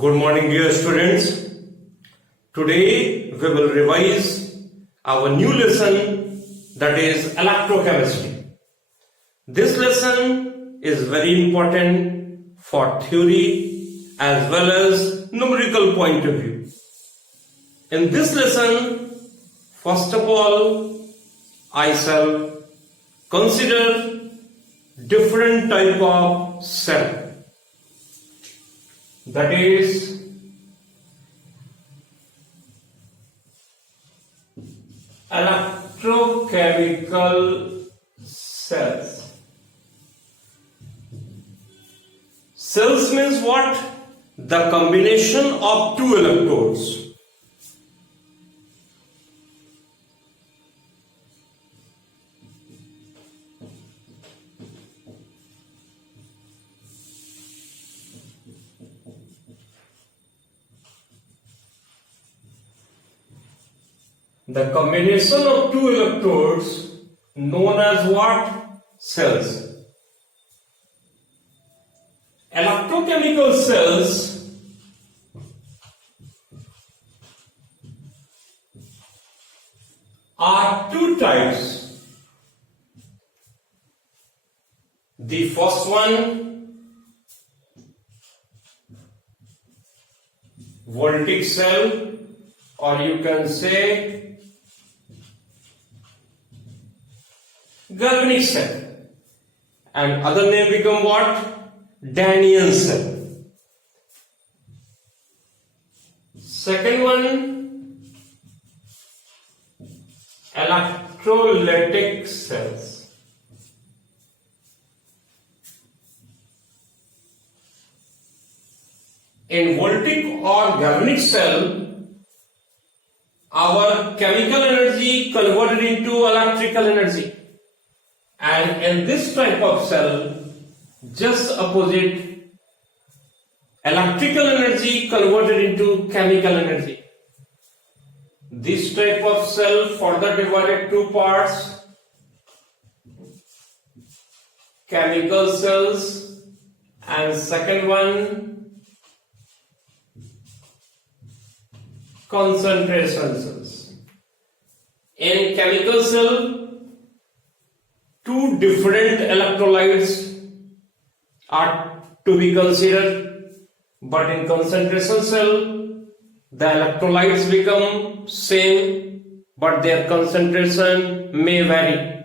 Good morning, dear students. Today we will revise our new lesson, that is electrochemistry. This lesson is very important for theory as well as numerical point of view. In this lesson, first of all, I shall consider different type of cell. That is electrochemical cells. Cells means what? The combination of two electrodes. The combination of two electrodes known as what? Cells. Electrochemical cells are two types. The first one, voltaic cell, or you can say galvanic cell, and other name become what? Danian cell. Second one, electrolytic cells. In voltaic or galvanic cell, our chemical energy converted into electrical energy. And in this type of cell, just opposite, electrical energy converted into chemical energy. This type of cell further divided two parts: chemical cells, and second one, concentration cells. In chemical cell, two different electrolytes are to be considered, but in concentration cell, the electrolytes become same, but their concentration may vary.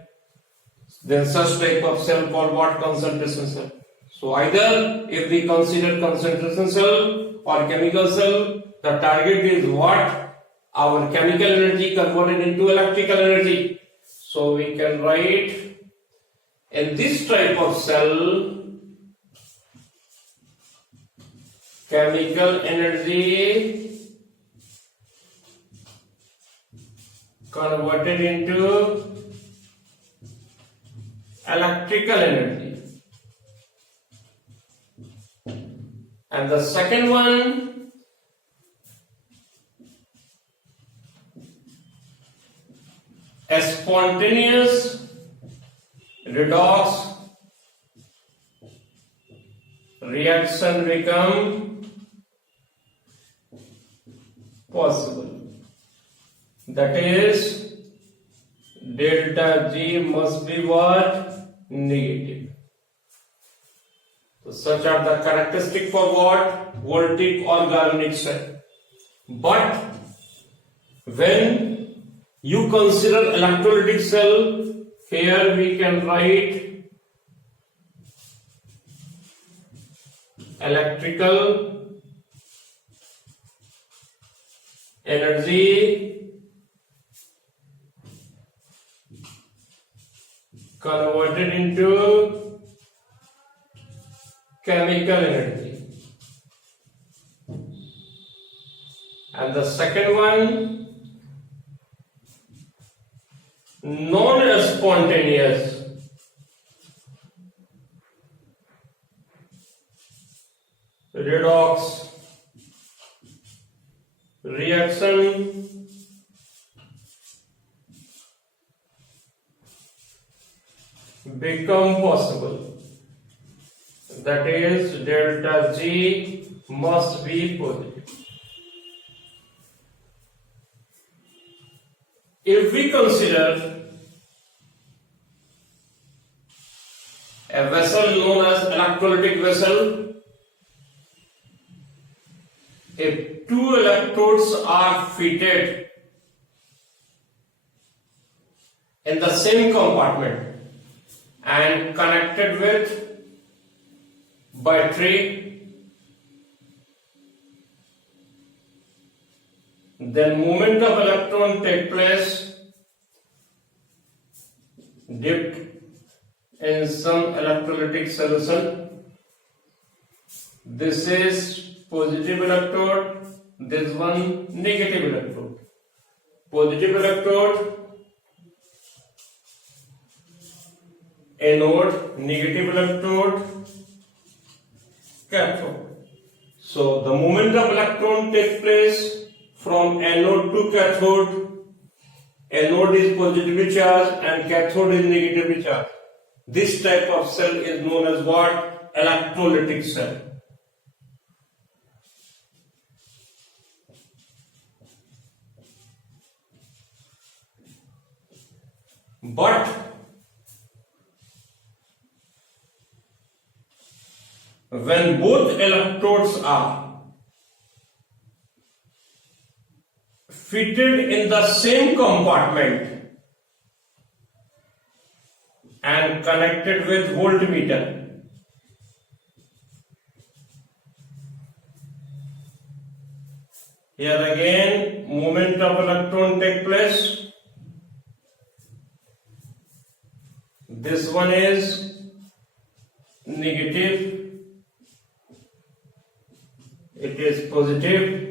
Then such type of cell called what? Concentration cell. So either if we consider concentration cell or chemical cell, the target is what? Our chemical energy converted into electrical energy. So we can write, in this type of cell, chemical energy converted into electrical energy. And the second one, a spontaneous redox reaction become possible. That is, delta G must be what? Negative. So such are the characteristics for what? Voltaic or galvanic cell. But when you consider electrolytic cell, here we can write electrical energy converted into chemical energy. And the second one, non-spontaneous redox reaction become possible. That is, delta G must be positive. If we consider a vessel known as electrolytic vessel, if two electrodes are fitted in the same compartment and connected with battery, then movement of electron take place dipped in some electrolytic solution. This is positive electrode, this one negative electrode. Positive electrode, anode, negative electrode, cathode. So the movement of electron takes place from anode to cathode. Anode is positively charged and cathode is negatively charged. This type of cell is known as what? Electrolytic cell. But when both electrodes are fitted in the same compartment and connected with voltmeter, here again movement of electron take place. This one is negative, it is positive.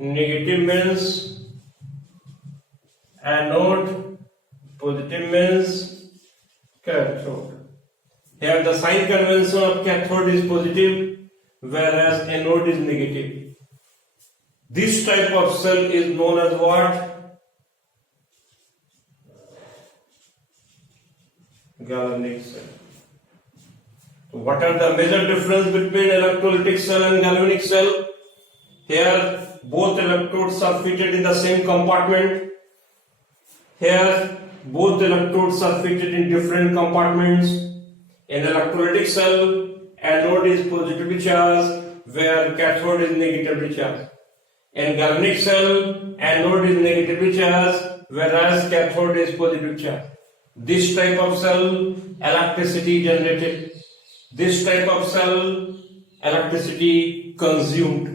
Negative means anode, positive means cathode. Here the sign convention of cathode is positive, whereas anode is negative. This type of cell is known as what? Galvanic cell. So what are the major difference between electrolytic cell and galvanic cell? Here both electrodes are fitted in the same compartment. Here both electrodes are fitted in different compartments. In electrolytic cell, anode is positively charged where cathode is negatively charged. In galvanic cell, anode is negatively charged whereas cathode is positively charged. This type of cell, electricity generated. This type of cell, electricity consumed.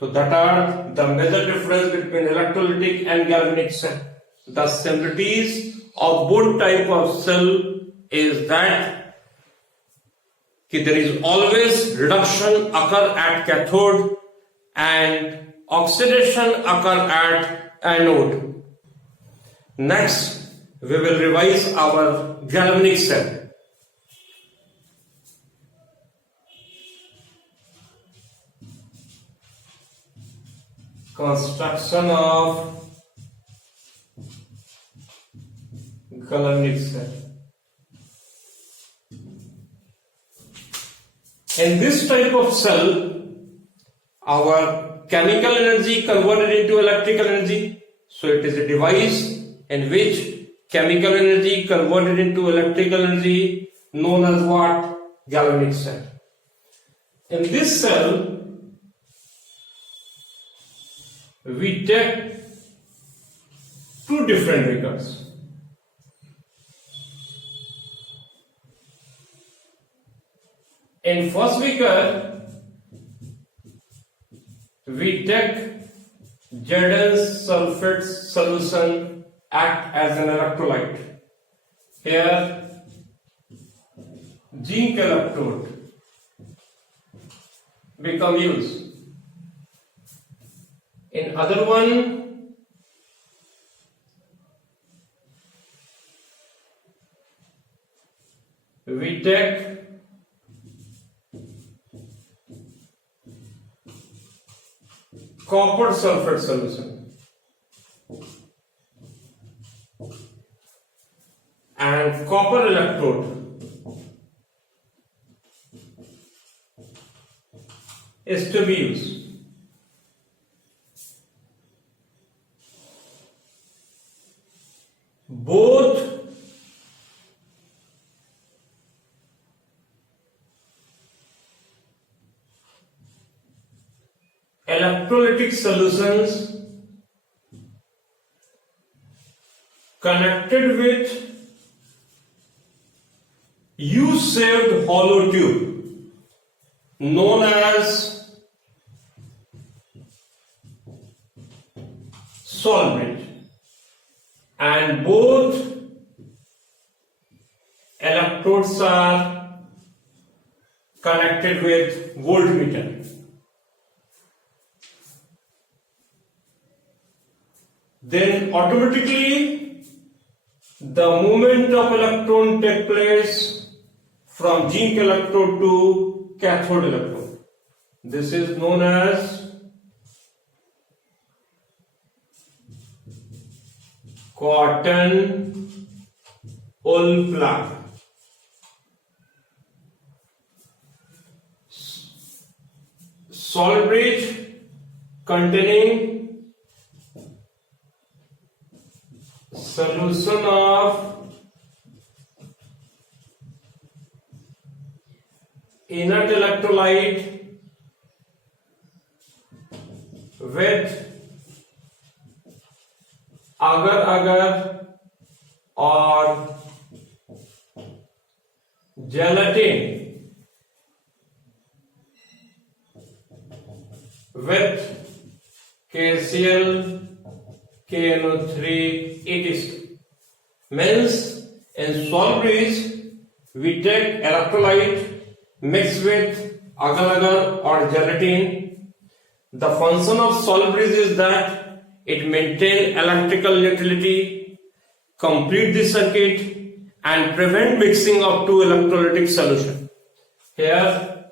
So that are the major difference between electrolytic and galvanic cell. The similarities of both type of cell is that there is always reduction occur at cathode and oxidation occur at anode. Next, we will revise our galvanic cell. Construction of galvanic cell. In this type of cell, our chemical energy converted into electrical energy. So it is a device in which chemical energy converted into electrical energy known as what? Galvanic cell. In this cell, we take two different beakers. In first beaker, we take Zn sulfate solution act as an electrolyte. Here, zinc electrode become used. In other one, we take copper sulfate solution and copper electrode is to be used. Both electrolytic solutions connected with U-shaped hollow tube known as solvent, and both electrodes are connected with voltmeter. Then automatically the movement of electron take place from zinc electrode to cathode electrode. This is known as cotton wool plug. Solid bridge containing solution of inert electrolyte with agar-agar or gelatin with KCl, KNO3, etc. Means in solid bridge we take electrolyte mixed with agar-agar or gelatin. The function of solid bridge is that it maintains electrical neutrality, complete the circuit, and prevent mixing of two electrolytic solution. Here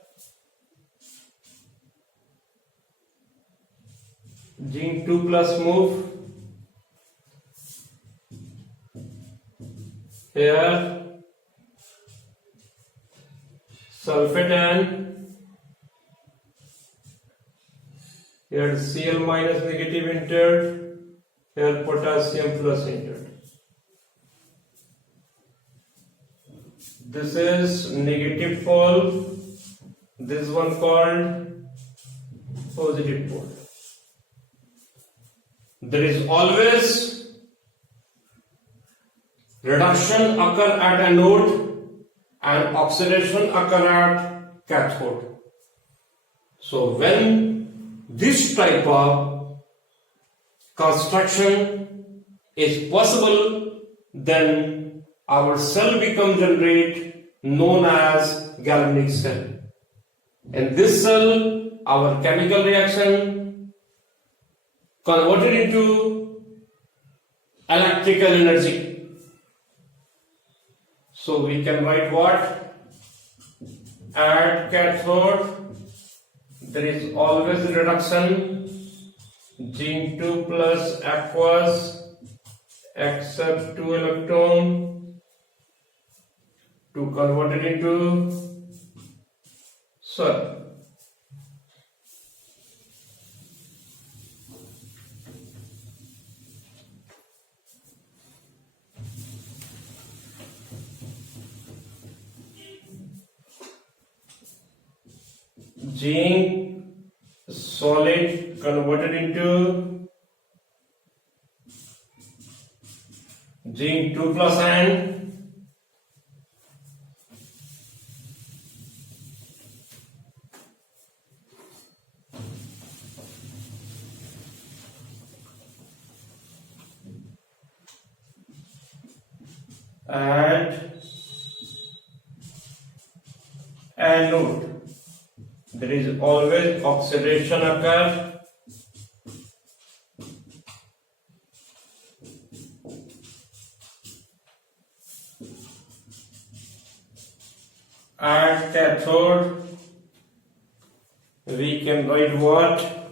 zinc 2 plus move. Here sulfate and here Cl minus negative entered, here potassium plus entered. This is negative pole, this one called positive pole. There is always reduction occur at anode and oxidation occur at cathode. So when this type of construction is possible, then our cell becomes generate known as galvanic cell. In this cell, our chemical reaction converted into electrical energy. So we can write what? At cathode, there is always a reduction, zinc 2 plus aqueous accept 2 electron to convert it into soil. Zinc solid converted into zinc 2 plus ion, at anode. There is always oxidation occur at cathode. We can write what?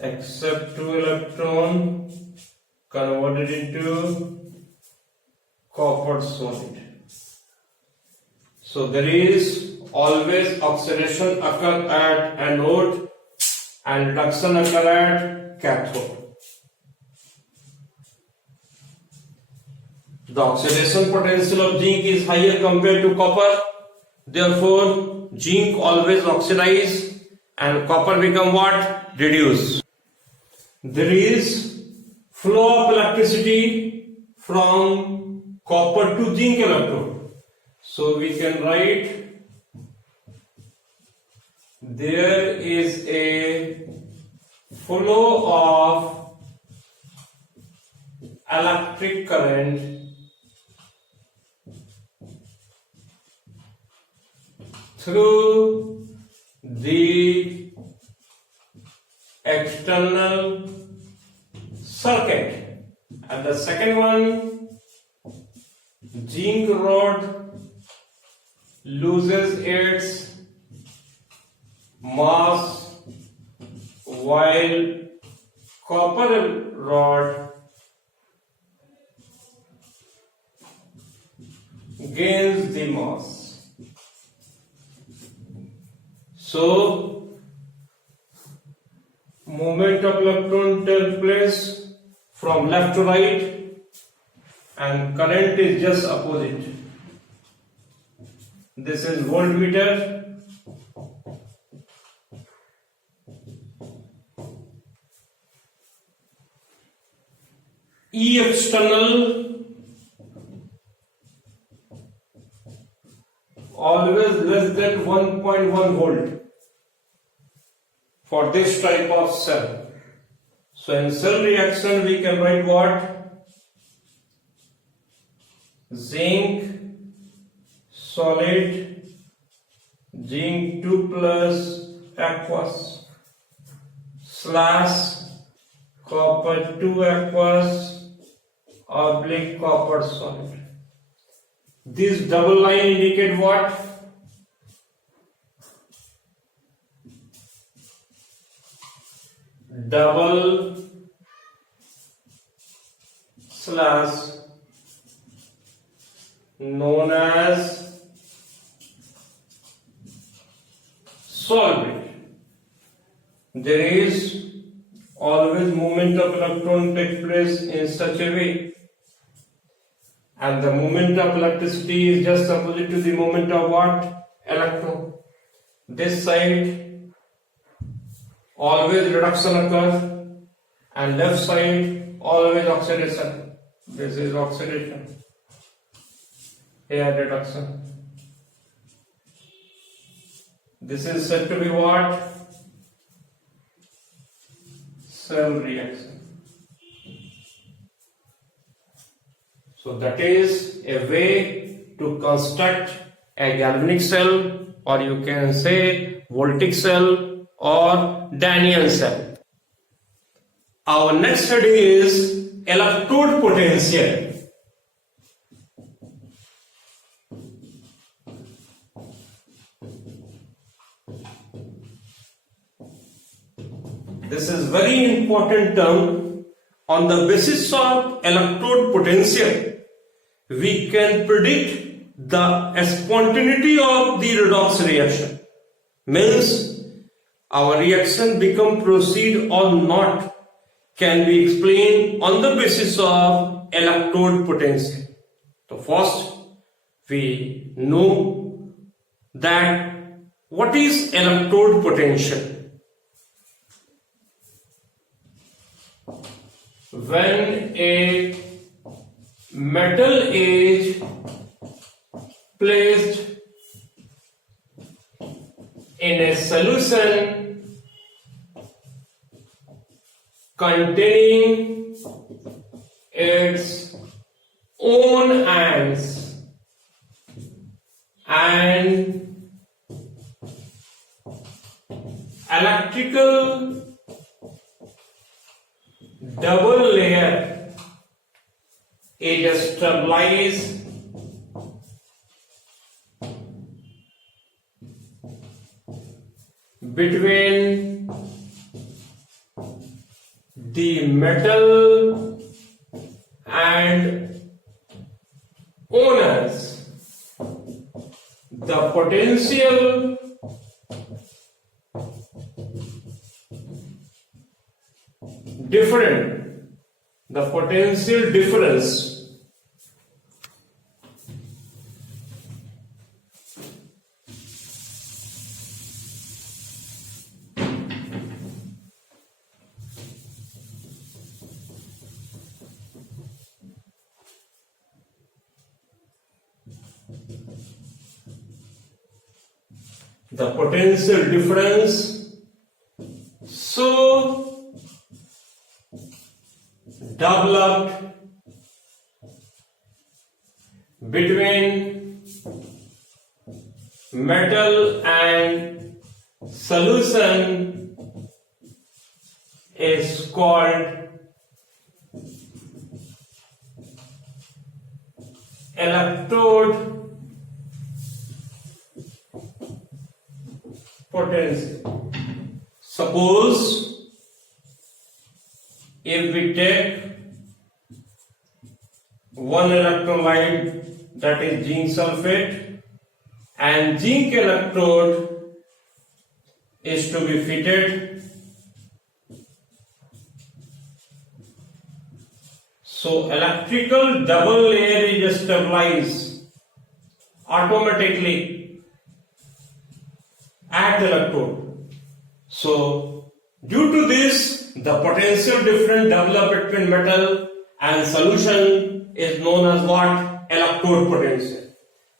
except 2 electron converted into copper solid. So there is always oxidation occur at anode and reduction occur at cathode. The oxidation potential of zinc is higher compared to copper. Therefore, zinc always oxidize and copper become what? Reduce. There is flow of electricity from copper to zinc electrode. So we can write there is a flow of electric current through the external circuit. And the second one, zinc rod loses its mass while copper rod gains the mass. So, movement of electron takes place from left to right and current is just opposite. This is voltmeter. E external always less than 1.1 volt for this type of cell. So in cell reaction we can write what? Zinc solid, zinc 2 plus aqueous slash copper 2 aqueous oblique copper solid. This double line indicate what? Double slash known as solvent. There is always movement of electron takes place in such a way, and the movement of electricity is just opposite to the movement of what? Electron. This side always reduction occurs and left side always oxidation. This is oxidation. Here reduction. This is said to be what? Cell reaction. So that is a way to construct a galvanic cell, or you can say voltaic cell or Daniell cell. Our next study is electrode potential. This is very important term. On the basis of electrode potential, we can predict the spontaneity of the redox reaction. Means our reaction become proceed or not can be explained on the basis of electrode potential. So first we know that what is electrode potential. When a metal is placed in a solution containing its own ions and electrical double layer is stabilized between the metal and owners, the potential difference so developed between metal and solution is called electrode potential. Suppose if we take one electrolyte, that is zinc sulfate, and zinc electrode is to be fitted, so electrical double layer is stabilized automatically at the electrode. So due to this, the potential difference developed between metal and solution is known as what? Electrode potential.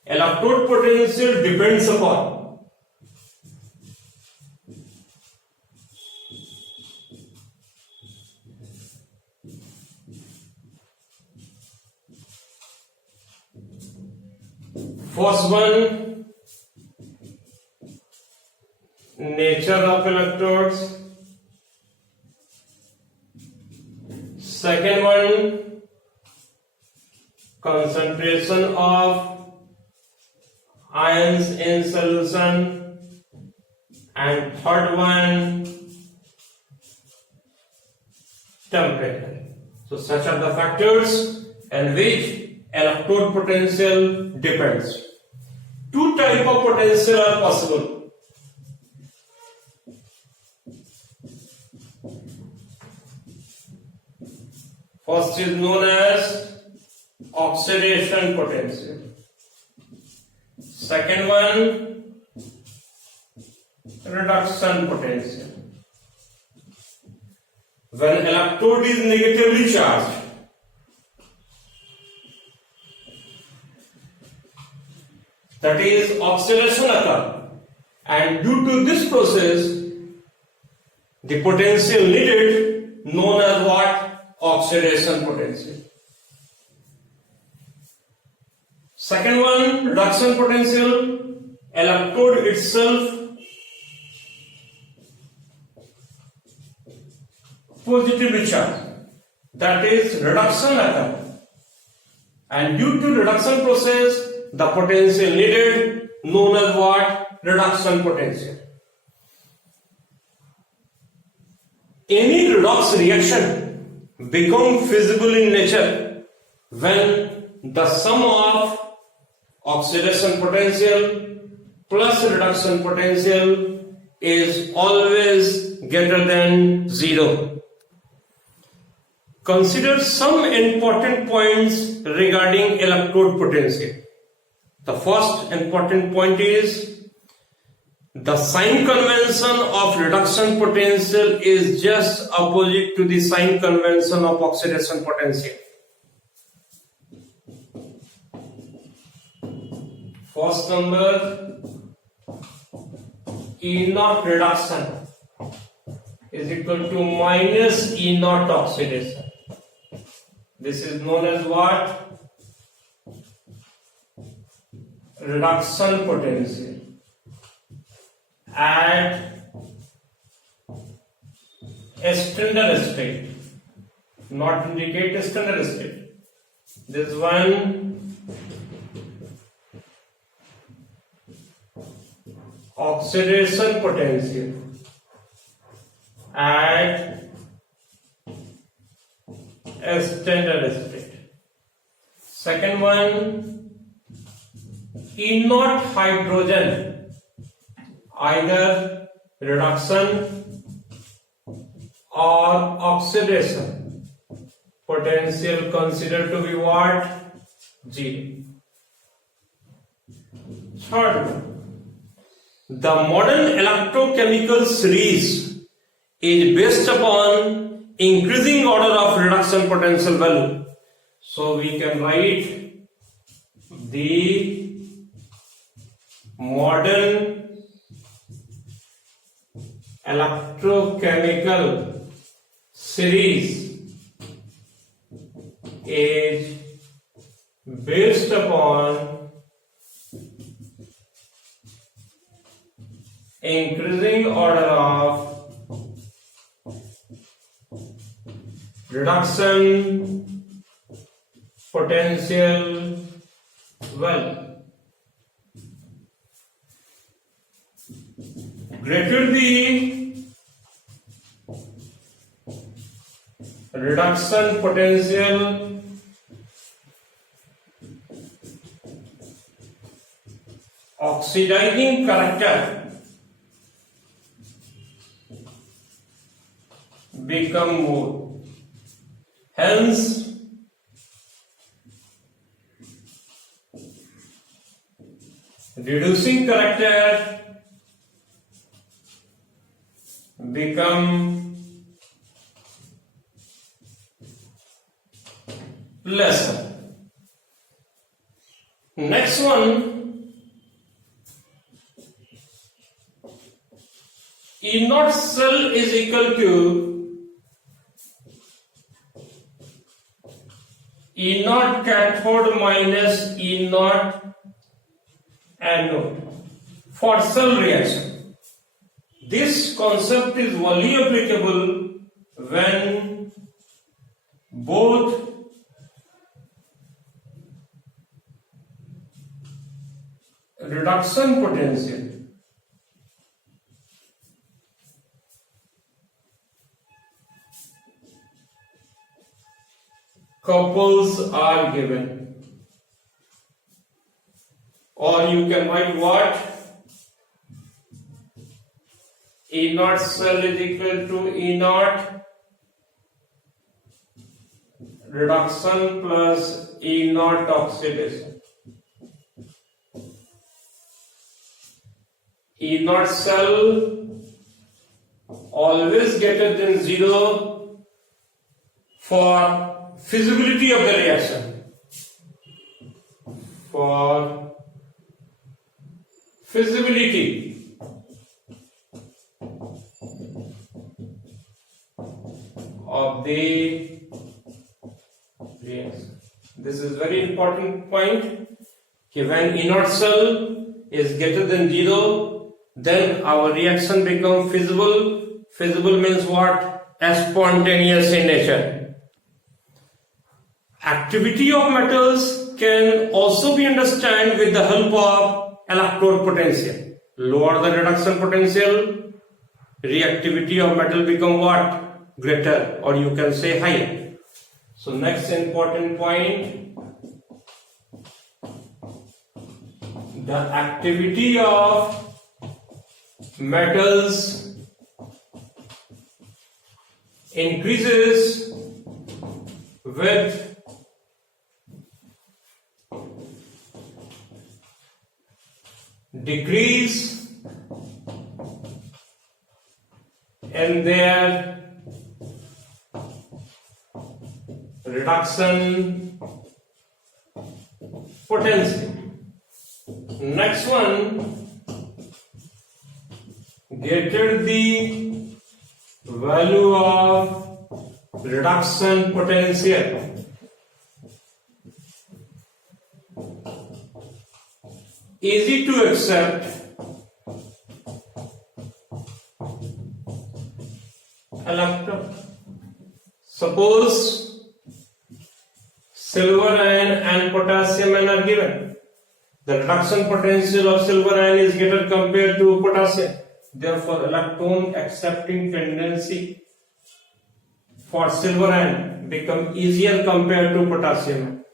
Electrode potential depends upon first one, nature of electrodes. Second one, concentration of ions in solution. And third one, temperature. So such are the factors in which electrode potential depends. Two types of potential are possible. First is known as oxidation potential. Second one, reduction potential. When electrode is negatively charged, that is oxidation occurs, and due to this process, the potential needed known as what? Oxidation potential. Second one, reduction potential. Electrode itself positively charged, that is reduction occurs, and due to reduction process, the potential needed known as what? Reduction potential. Any redox reaction become feasible in nature when the sum of oxidation potential plus reduction potential is always greater than 0. Consider some important points regarding electrode potential. The first important point is the sign convention of reduction potential is just opposite to the sign convention of oxidation potential. First number, E naught reduction is equal to minus E naught oxidation. This is known as what? Reduction potential at a standard state, not indicate a standard state. This one, oxidation potential at as standard state. Second one, inert hydrogen, either reduction or oxidation, potential considered to be what? 0. Third one, the modern electrochemical series is based upon increasing order of reduction potential value. So we can write the modern electrochemical series is based upon increasing order of reduction potential value. Greater the reduction potential, oxidizing character become more. Hence, reducing character become lesser. Next one, E naught cell is equal to E naught cathode minus E naught anode for cell reaction. This concept is only applicable when both reduction potential couples are given, or you can write what? E naught cell is equal to E naught reduction plus E naught oxidation. E naught cell always greater than 0 for feasibility of the reaction. For feasibility of the reaction. This is very important point. When E naught cell is greater than 0, then our reaction becomes feasible. Feasible means what? Spontaneous in nature. Activity of metals can also be understood with the help of electrode potential. Lower the reduction potential, reactivity of metal become what? Greater, or you can say higher. So next important point, the activity of metals increases with decrease in their reduction potential. Next one, greater the value of reduction potential, easy to accept electron. Suppose silver ion and potassium ion are given. The reduction potential of silver ion is greater compared to potassium. Therefore, electron accepting tendency for silver ion become easier compared to potassium.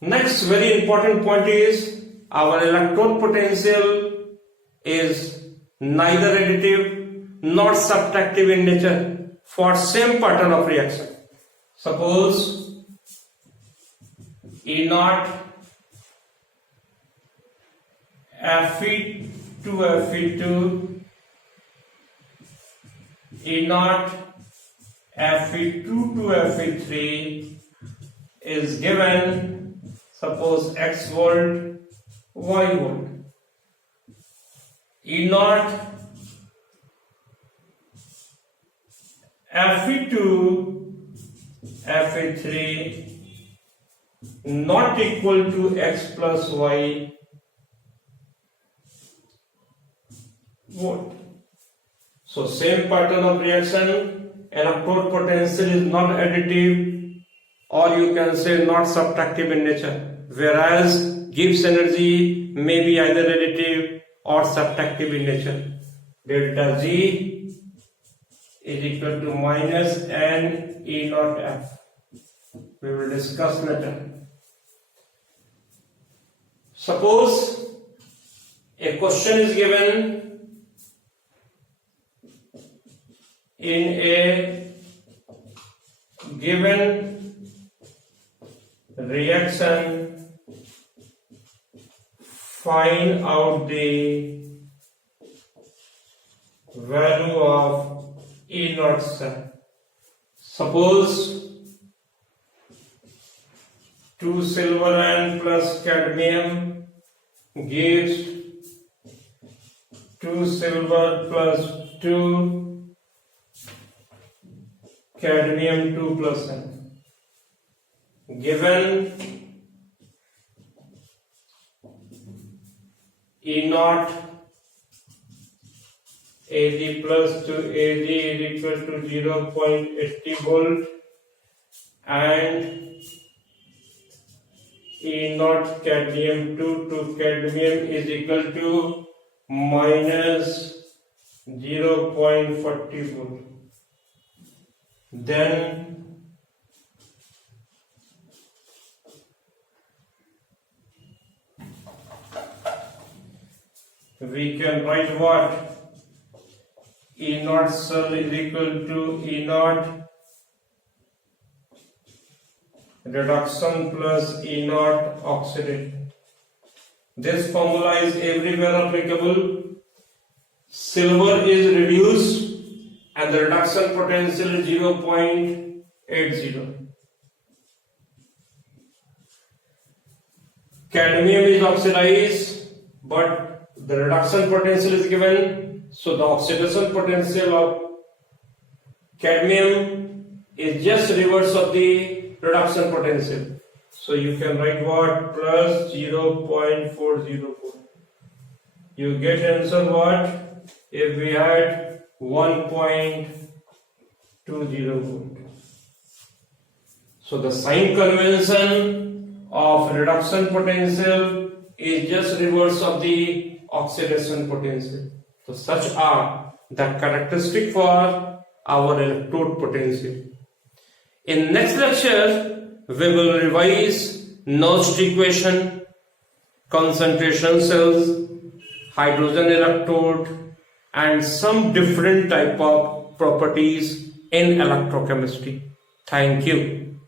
Next very important point is our electrode potential is neither additive nor subtractive in nature for same pattern of reaction. Suppose E naught Fe to Fe2, E naught Fe2 to Fe3 is given, suppose X volt, Y volt. E naught Fe2 Fe3 not equal to X plus Y volt. So same pattern of reaction, electrode potential is not additive, or you can say not subtractive in nature, whereas Gibbs energy may be either additive or subtractive in nature. Delta G is equal to minus N E naught F. We will discuss later. Suppose a question is given in a given reaction, find out the value of E naught cell. Suppose 2 silver and plus cadmium gives 2 silver plus 2 cadmium 2 plus N. Given E naught Ag plus to Ag is equal to 0.80 volt and E naught cadmium 2 to cadmium is equal to minus 0.40 volt. Then we can write what? E naught cell is equal to E naught reduction plus E naught oxidation. This formula is everywhere applicable. Silver is reduced and the reduction potential is 0.80. Cadmium is oxidized, but the reduction potential is given, so the oxidation potential of cadmium is just reverse of the reduction potential. So you can write what? Plus 0.404. You get answer what? If we had 1.20 volt. So the sign convention of reduction potential is just reverse of the oxidation potential. So such are the characteristic for our electrode potential. In next lecture, we will revise Nernst equation, concentration cells, hydrogen electrode, and some different type of properties in electrochemistry. Thank you.